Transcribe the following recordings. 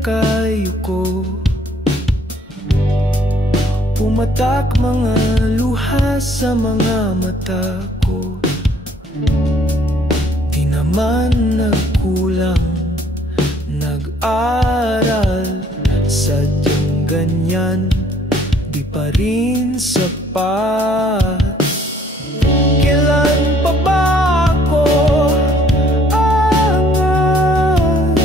nakayuko. Pumatak mga luha sa mga mata ko. Di naman nagkulang, nag-aral. Sadyang ganyan, di pa rin sapat. Kailan pa ba ako aangat?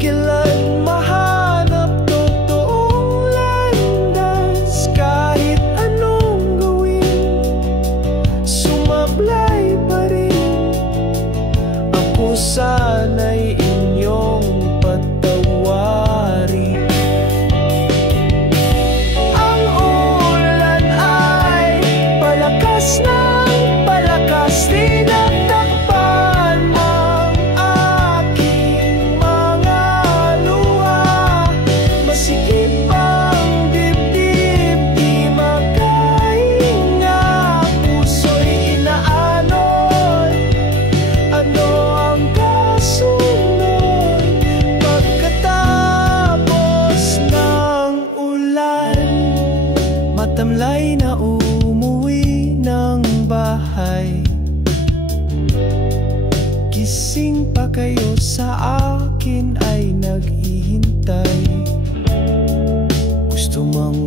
Kailan mahanap totoong landas? Kahit anong gawin, sumablay pa rin. Ako sana'y inyong patawarin. Ang ulan ay palakas ng palakas, tinatakpan ang aking mga luha. Masikip ang dibdib, di makahinga, puso'y inaanod. Ano ang kasunod pagkatapos ng ulan? Matamlay na umuwi ng bahay. Gising pa kayo, sa akin ay naghihintay. Gusto mang